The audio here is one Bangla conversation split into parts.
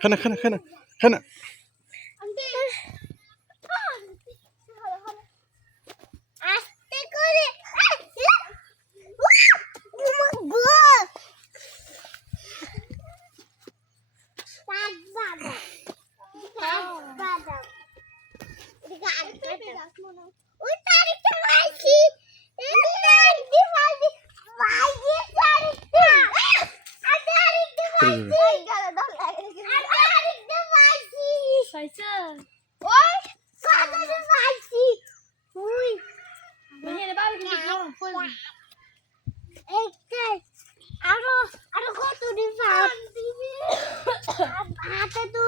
খানা খানা খানা খানা আস্তে করে হাতে তো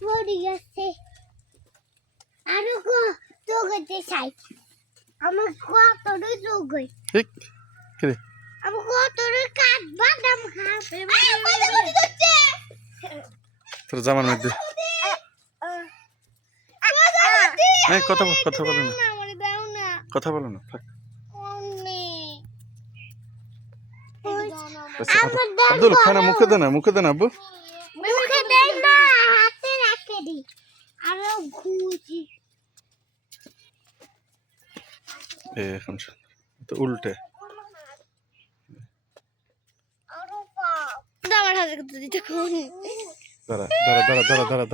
পড়ে গেছে আরো চোখে চাই আমার কতটা চোখে ঠিক কিরে আমি কতটা কাঠ বাদাম খাই তোর জামার মধ্যে এই কথা বলো না কথা বলো না থাক আচ্ছা, আব্দুল খানা মুখে দে না আব্বু মুখে দেই না হাতে রাখে দি আরো ঘুষি এখন তো উল্টে আরো পাপ আমার হাতে দিতে কোন দাঁড়া